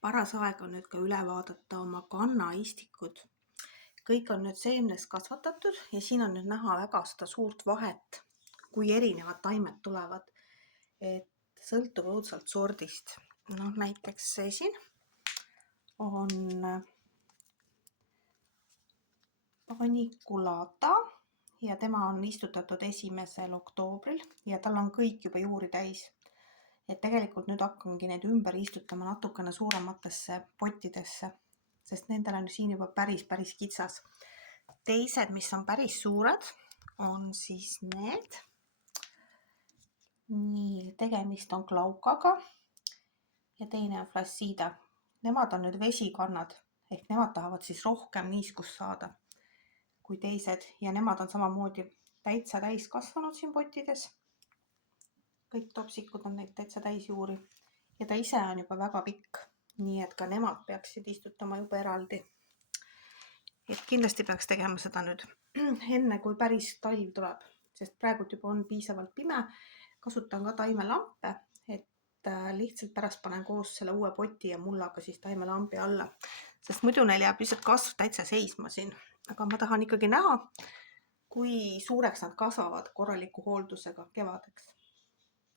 paras aeg on nüüd ka üle vaadata oma kannaistikud. Kõik on nüüd seemnes kasvatatud ja siin on nüüd näha väga seda suurt vahet, kui erinevad taimed tulevad. Et sõltub õudselt sordist. No näiteks see siin on paniculata ja tema on istutatud 1. oktoobril ja tal on kõik juba juuri täis. Et tegelikult nüüd hakkangi neid ümber istutama natukene suurematesse pottidesse, sest nendel on siin juba päris kitsas. Teised, mis on päris suured, on siis need. Nii, tegemist on glaukaga ja teine on flassida. Nemad on nüüd vesikannad, ehk nemad tahavad siis rohkem niiskust saada kui teised ja nemad on samamoodi täitsa täis kasvanud siin pottides. Kõik topsikud on neid täitsa täis juuri ja ta ise on juba väga pikk, nii et ka nemad peaksid istutama juba eraldi. Et kindlasti peaks tegema seda nüüd enne, kui päris talv tuleb, sest praegu juba on piisavalt pime. Kasutan ka taimelampe, et lihtsalt pärast panen koos selle uue poti ja mullaga siis taimelampi alla, sest muidu neil jääb lihtsalt kasv täitsa seisma siin. Aga ma tahan ikkagi näha, kui suureks nad kasvavad korraliku hooldusega kevadeks.